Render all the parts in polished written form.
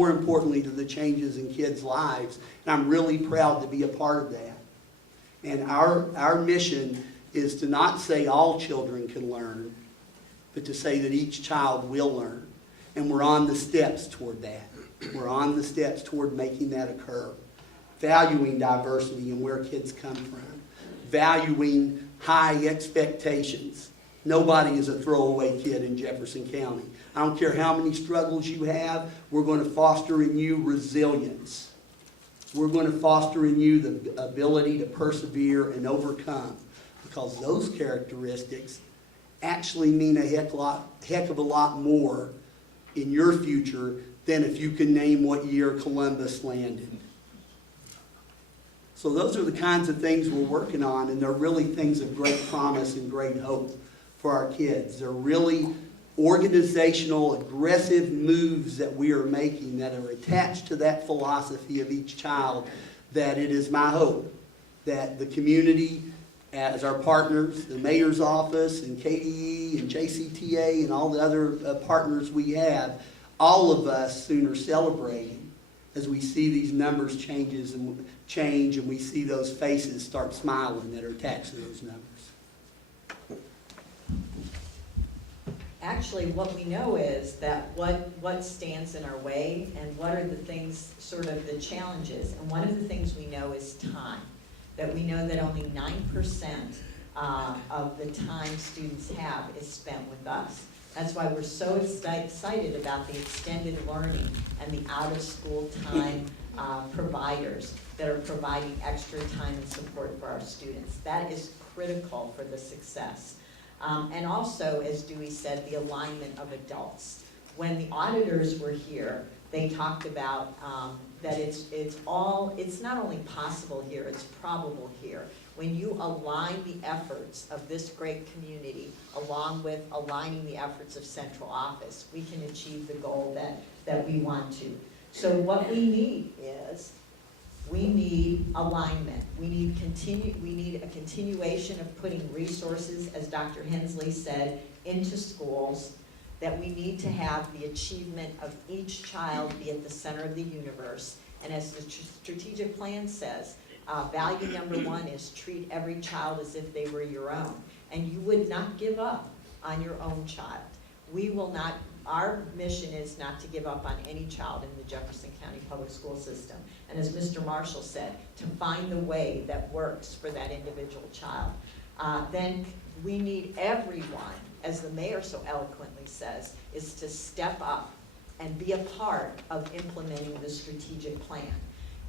more importantly to the changes in kids' lives. And I'm really proud to be a part of that. And our mission is to not say all children can learn, but to say that each child will learn. And we're on the steps toward that. We're on the steps toward making that occur. Valuing diversity and where kids come from. Valuing high expectations. Nobody is a throwaway kid in Jefferson County. I don't care how many struggles you have, we're going to foster in you resilience. We're going to foster in you the ability to persevere and overcome, because those characteristics actually mean a heck of a lot more in your future than if you can name what year Columbus landed. So those are the kinds of things we're working on, and they're really things of great promise and great hope for our kids. They're really organizational, aggressive moves that we are making that are attached to that philosophy of each child, that it is my hope that the community, as our partners, the mayor's office and KDE and JCTA and all the other partners we have, all of us soon are celebrating as we see these numbers change and we see those faces start smiling that are attached to those numbers. Actually, what we know is that what stands in our way and what are the things, sort of the challenges. And one of the things we know is time. That we know that only 9% of the time students have is spent with us. That's why we're so excited about the extended learning and the out-of-school time providers that are providing extra time and support for our students. That is critical for the success. And also, as Dewey said, the alignment of adults. When the auditors were here, they talked about that it's not only possible here, it's probable here. When you align the efforts of this great community along with aligning the efforts of central office, we can achieve the goal that we want to. So what we need is, we need alignment. We need a continuation of putting resources, as Dr. Hensley said, into schools, that we need to have the achievement of each child be at the center of the universe. And as the strategic plan says, value number one is treat every child as if they were your own. And you would not give up on your own child. We will not. Our mission is not to give up on any child in the Jefferson County Public School System. And as Mr. Marshall said, to find the way that works for that individual child. Then we need everyone, as the mayor so eloquently says, is to step up and be a part of implementing the strategic plan.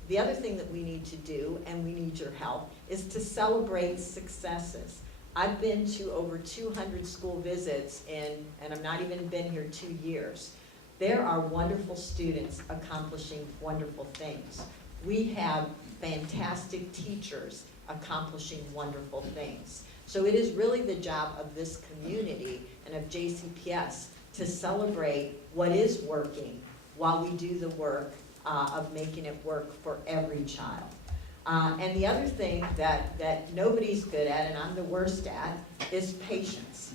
The other thing that we need to do, and we need your help, is to celebrate successes. I've been to over 200 school visits and I've not even been here 2 years. There are wonderful students accomplishing wonderful things. We have fantastic teachers accomplishing wonderful things. So it is really the job of this community and of JCPS to celebrate what is working while we do the work of making it work for every child. And the other thing that nobody's good at, and I'm the worst at, is patience.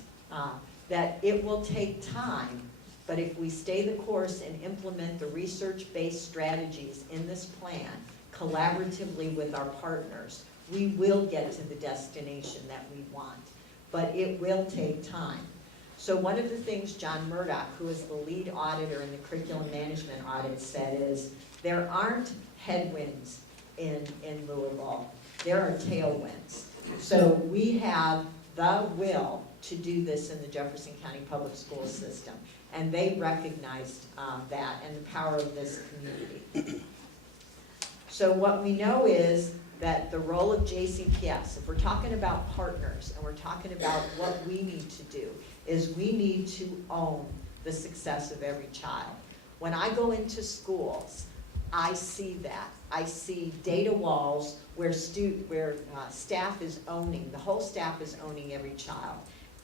That it will take time, but if we stay the course and implement the research-based strategies in this plan, collaboratively with our partners, we will get to the destination that we want. But it will take time. So one of the things John Murdoch, who is the lead auditor in the curriculum management audit, said is, there aren't headwinds in Louisville, there are tailwinds. So we have the will to do this in the Jefferson County Public School System, and they recognized that and the power of this community. So what we know is that the role of JCPS, if we're talking about partners and we're talking about what we need to do, is we need to own the success of every child. When I go into schools, I see that. I see data walls where staff is owning, the whole staff is owning every child.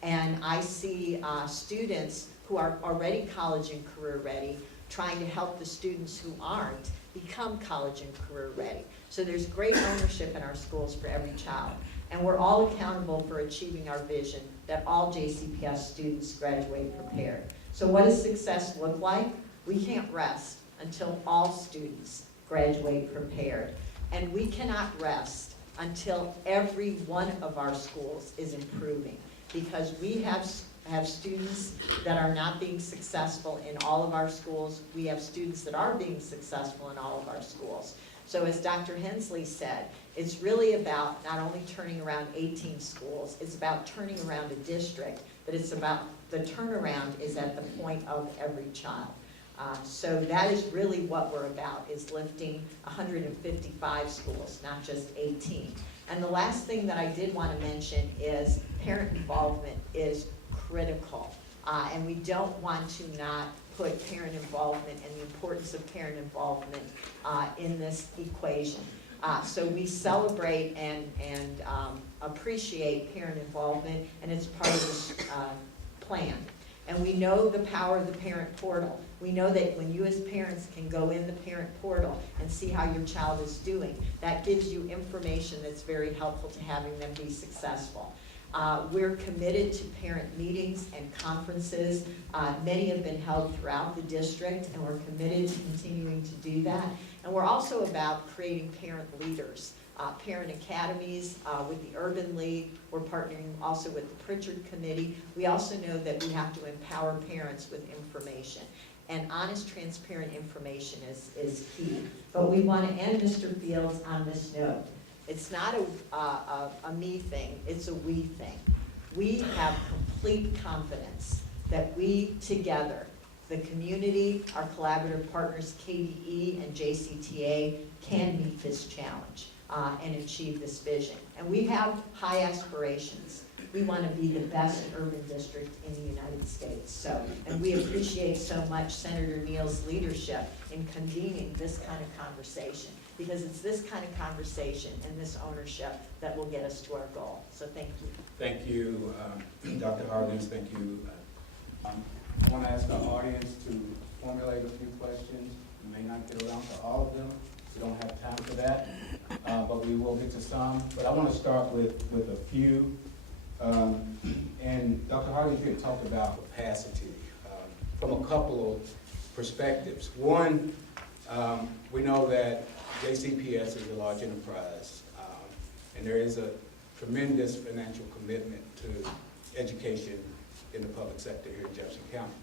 And I see students who are already college and career ready trying to help the students who aren't become college and career ready. So there's great ownership in our schools for every child. And we're all accountable for achieving our vision that all JCPS students graduate prepared. So what does success look like? We can't rest until all students graduate prepared. And we cannot rest until every one of our schools is improving, because we have students that are not being successful in all of our schools. We have students that are being successful in all of our schools. So as Dr. Hensley said, it's really about not only turning around 18 schools, it's about turning around a district, but it's about the turnaround is at the point of every child. So that is really what we're about, is lifting 155 schools, not just 18. And the last thing that I did want to mention is parent involvement is critical. And we don't want to not put parent involvement and the importance of parent involvement in this equation. So we celebrate and appreciate parent involvement, and it's part of this plan. And we know the power of the parent portal. We know that when you as parents can go in the parent portal and see how your child is doing, that gives you information that's very helpful to having them be successful. We're committed to parent meetings and conferences. Many have been held throughout the district, and we're committed to continuing to do that. And we're also about creating parent leaders. Parent academies with the Urban League. We're partnering also with the Pritchard Committee. We also know that we have to empower parents with information. And honest, transparent information is key. But we want to end, Mr. Fields, on this note. It's not a me thing, it's a we thing. We have complete confidence that we together, the community, our collaborative partners, KDE and JCTA, can meet this challenge and achieve this vision. And we have high aspirations. We want to be the best urban district in the United States. So, and we appreciate so much Senator Neal's leadership in convening this kind of conversation, because it's this kind of conversation and this ownership that will get us to our goal. So thank you. Thank you, Dr. Hargens. Thank you. I want to ask the audience to formulate a few questions. We may not get around to all of them. We don't have time for that, but we will get to some. But I want to start with a few. And Dr. Hargens, you had talked about capacity from a couple of perspectives. One, we know that JCPS is a large enterprise, and there is a tremendous financial commitment to education in the public sector here in Jefferson County.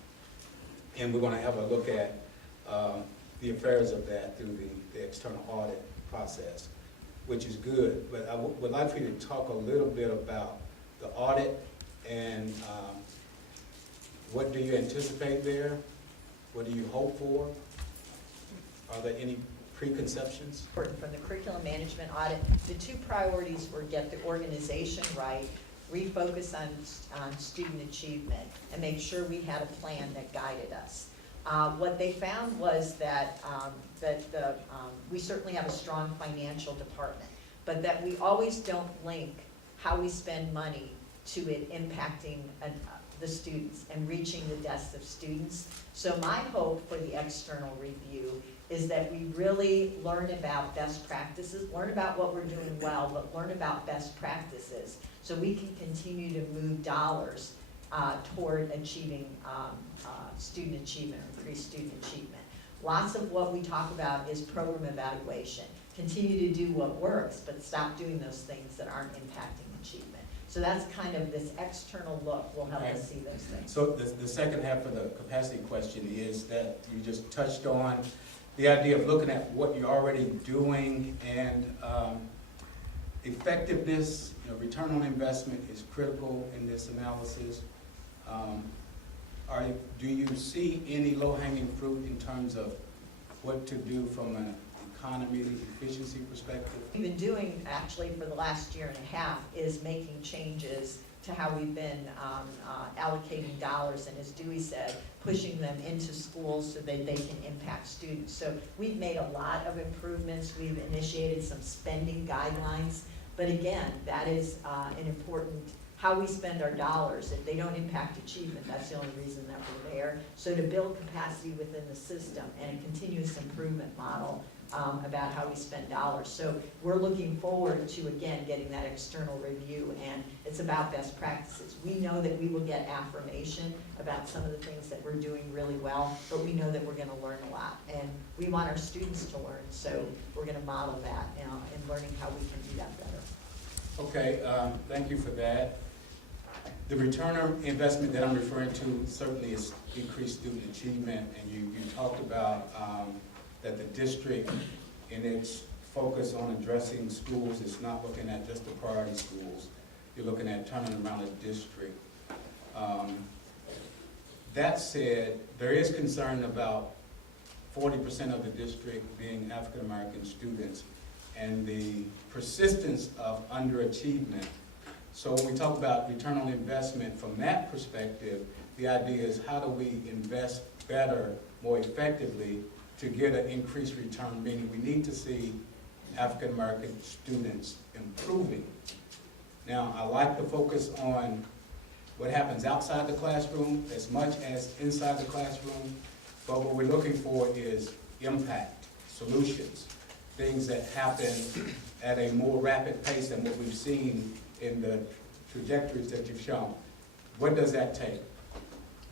And we're going to have a look at the affairs of that through the external audit process, which is good. But I would like for you to talk a little bit about the audit and what do you anticipate there? What do you hope for? Are there any preconceptions? From the curriculum management audit, the two priorities were get the organization right, refocus on student achievement, and make sure we had a plan that guided us. What they found was that, we certainly have a strong financial department, but that we always don't link how we spend money to it impacting the students and reaching the desks of students. So my hope for the external review is that we really learn about best practices, learn about what we're doing well, but learn about best practices so we can continue to move dollars toward achieving student achievement, increased student achievement. Lots of what we talk about is program evaluation. Continue to do what works, but stop doing those things that aren't impacting achievement. So that's kind of this external look will help us see those things. So the second half of the capacity question is that you just touched on the idea of looking at what you're already doing, and effectiveness, return on investment is critical in this analysis. Do you see any low-hanging fruit in terms of what to do from an economy, efficiency perspective? We've been doing, actually, for the last year and a half, is making changes to how we've been allocating dollars, and as Dewey said, pushing them into schools so that they can impact students. So we've made a lot of improvements. We've initiated some spending guidelines, but again, that is an important, how we spend our dollars. If they don't impact achievement, that's the only reason that we're there. So to build capacity within the system and a continuous improvement model about how we spend dollars. So we're looking forward to, again, getting that external review, and it's about best practices. We know that we will get affirmation about some of the things that we're doing really well, but we know that we're gonna learn a lot. And we want our students to learn, so we're gonna model that in learning how we can do that better. Okay, thank you for that. The return on investment that I'm referring to certainly is increased student achievement, and you talked about that the district, in its focus on addressing schools, is not looking at just the priority schools. You're looking at turning around the district. That said, there is concern about 40% of the district being African American students and the persistence of underachievement. So when we talk about return on investment from that perspective, the idea is how do we invest better, more effectively to get an increased return, meaning we need to see African American students improving. Now, I like the focus on what happens outside the classroom as much as inside the classroom, but what we're looking for is impact, solutions, things that happen at a more rapid pace than what we've seen in the trajectories that you've shown. What does that take?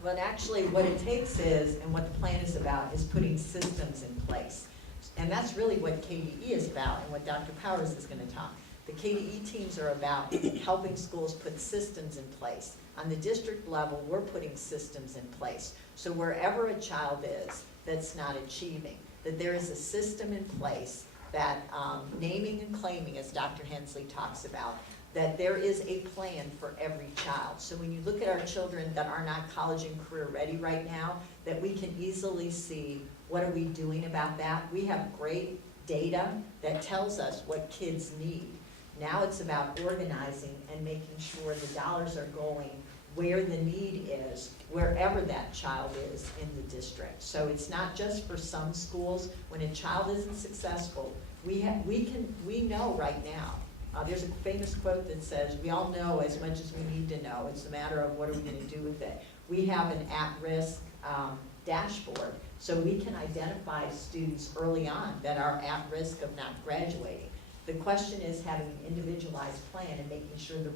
But actually, what it takes is, and what the plan is about, is putting systems in place. And that's really what KDE is about, and what Dr. Powers is gonna talk. The KDE teams are about helping schools put systems in place. On the district level, we're putting systems in place. So wherever a child is that's not achieving, that there is a system in place that, naming and claiming, as Dr. Hensley talks about, that there is a plan for every child. So when you look at our children that are not college and career ready right now, that we can easily see what are we doing about that. We have great data that tells us what kids need. Now it's about organizing and making sure the dollars are going where the need is, wherever that child is in the district. So it's not just for some schools. When a child isn't successful, we know right now. There's a famous quote that says, we all know as much as we need to know. It's a matter of what are we going to do with it. We have an at-risk dashboard, so we can identify students early on that are at risk of not graduating. The question is having an individualized plan and making sure the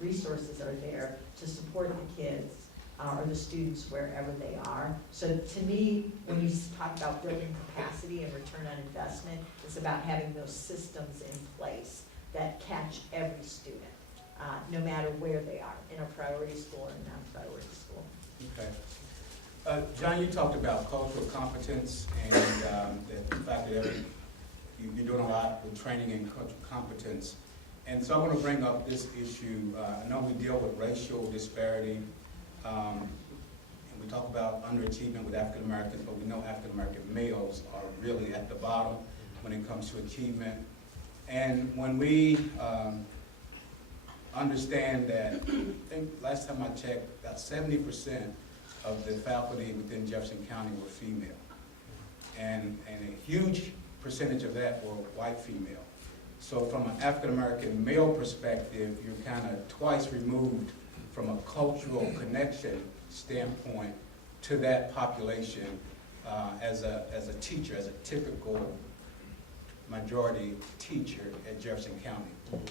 resources are there to support the kids or the students wherever they are. So to me, when you talk about building capacity and return on investment, it's about having those systems in place that catch every student, no matter where they are, in a priority school or non-priority school. Okay. John, you talked about cultural competence and the fact that you're doing a lot with training in cultural competence. And so I want to bring up this issue. I know we deal with racial disparity, and we talk about underachievement with African Americans, but we know African American males are really at the bottom when it comes to achievement. And when we understand that, I think last time I checked, about 70% of the faculty within Jefferson County were female. And a huge percentage of that were white female. So from an African American male perspective, you're kind of twice removed from a cultural connection standpoint to that population as a teacher, as a typical majority teacher at Jefferson County.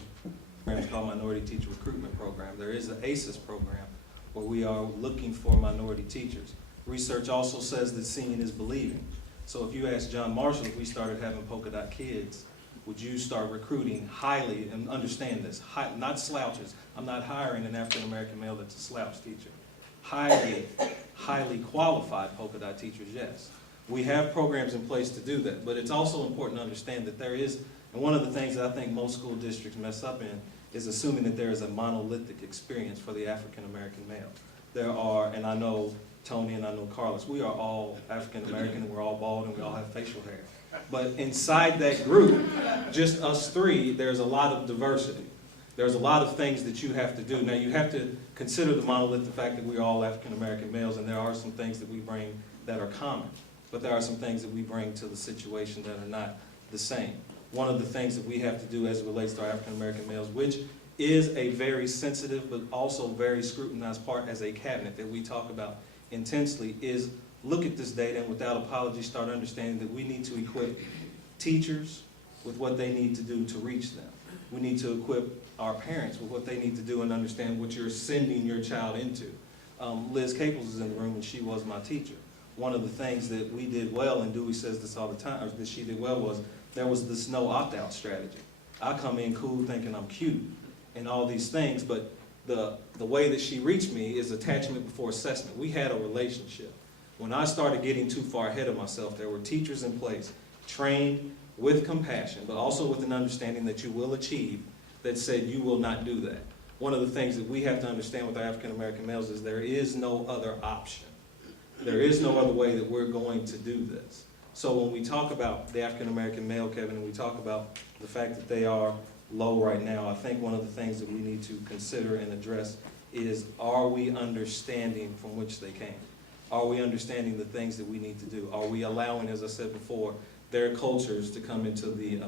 It's called Minority Teacher Recruitment Program. There is an ACES program where we are looking for minority teachers. Research also says that seeing is believing. So if you ask John Marshall, if we started having polka dot kids, would you start recruiting highly, and understand this, not slouches. I'm not hiring an African American male that's a slouch teacher. Highly qualified polka dot teachers, yes. We have programs in place to do that, but it's also important to understand that there is, and one of the things that I think most school districts mess up in is assuming that there is a monolithic experience for the African American male. There are, and I know Tony and I know Carlos, we are all African American and we're all bald and we all have facial hair. But inside that group, just us three, there's a lot of diversity. There's a lot of things that you have to do. Now you have to consider the monolith, the fact that we're all African American males, and there are some things that we bring that are common. But there are some things that we bring to the situation that are not the same. One of the things that we have to do as it relates to our African American males, which is a very sensitive but also very scrutinized part as a cabinet that we talk about intensely, is look at this data and without apology start understanding that we need to equip teachers with what they need to do to reach them. We need to equip our parents with what they need to do and understand what you're sending your child into. Liz Caples is in the room, and she was my teacher. One of the things that we did well, and Dewey says this all the time, or that she did well, was there was this no opt-out strategy. I come in cool thinking I'm cute and all these things, but the way that she reached me is attachment before assessment. We had a relationship. When I started getting too far ahead of myself, there were teachers in place, trained with compassion, but also with an understanding that you will achieve, that said you will not do that. One of the things that we have to understand with our African American males is there is no other option. There is no other way that we're going to do this. So when we talk about the African American male, Kevin, and we talk about the fact that they are low right now, I think one of the things that we need to consider and address is, are we understanding from which they came? Are we understanding the things that we need to do? Are we allowing, as I said before, their cultures to come into the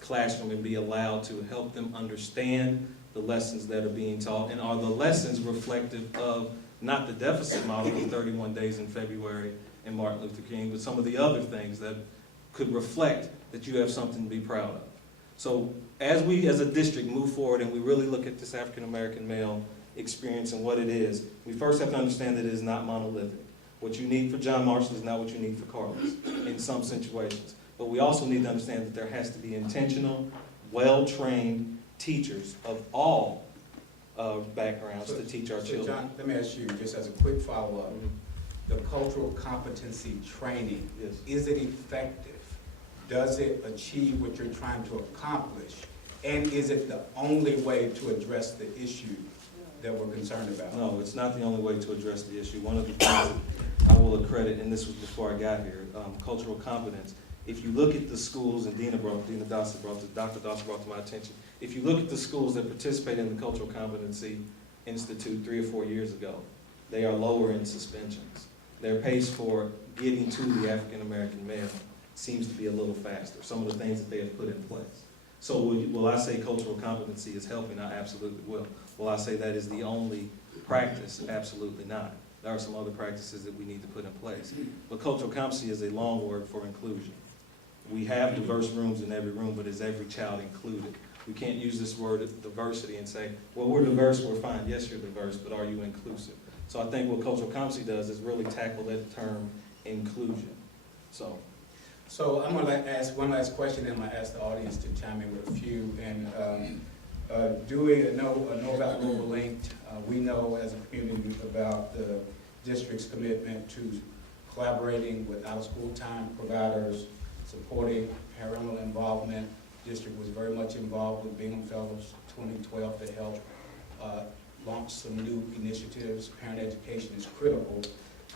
classroom and be allowed to help them understand the lessons that are being taught? And are the lessons reflective of not the deficit model of 31 days in February and Martin Luther King, but some of the other things that could reflect that you have something to be proud of? So as we as a district move forward and we really look at this African American male experience and what it is, we first have to understand that it is not monolithic. What you need for John Marshall is not what you need for Carlos in some situations. But we also need to understand that there has to be intentional, well-trained teachers of all backgrounds to teach our children. John, let me ask you, just as a quick follow-up, the cultural competency training, Yes. is it effective? Does it achieve what you're trying to accomplish? And is it the only way to address the issue that we're concerned about? No, it's not the only way to address the issue. One of the things I will accredit, and this was before I got here, cultural competence. If you look at the schools, and Dr. Dawson brought to my attention, if you look at the schools that participated in the Cultural Competency Institute 3 or 4 years ago, they are lower in suspensions. Their pace for getting to the African American male seems to be a little faster, some of the things that they have put in place. So will I say cultural competency is helping? I absolutely will. Will I say that is the only practice? Absolutely not. There are some other practices that we need to put in place. But cultural competency is a long word for inclusion. We have diverse rooms in every room, but is every child included? We can't use this word diversity and say, well, we're diverse, we're fine. Yes, you're diverse, but are you inclusive? So I think what cultural competency does is really tackle that term inclusion. So I'm going to ask one last question, and I'm going to ask the audience to chime in with a few. And Dewey, know about Global Linked. We know as a community about the district's commitment to collaborating with out-of-school time providers, supporting parental involvement. District was very much involved with Bingham Fellows 2012 to help launch some new initiatives. Parent education is critical.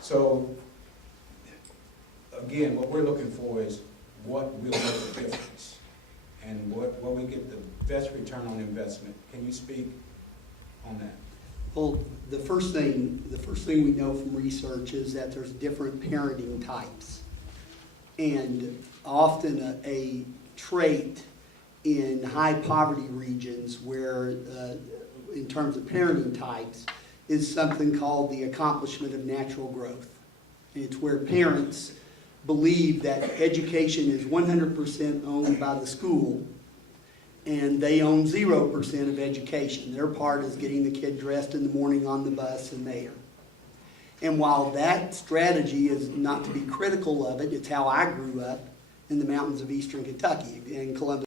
So again, what we're looking for is what will make a difference and what we get the best return on investment. Can you speak on that? Well, the first thing we know from research is that there's different parenting types. And often a trait in high poverty regions where, in terms of parenting types, is something called the accomplishment of natural growth. And it's where parents believe that education is 100% owned by the school and they own 0% of education. Their part is getting the kid dressed in the morning on the bus and there. And while that strategy is not to be critical of it, it's how I grew up in the mountains of eastern Kentucky, in Columbus,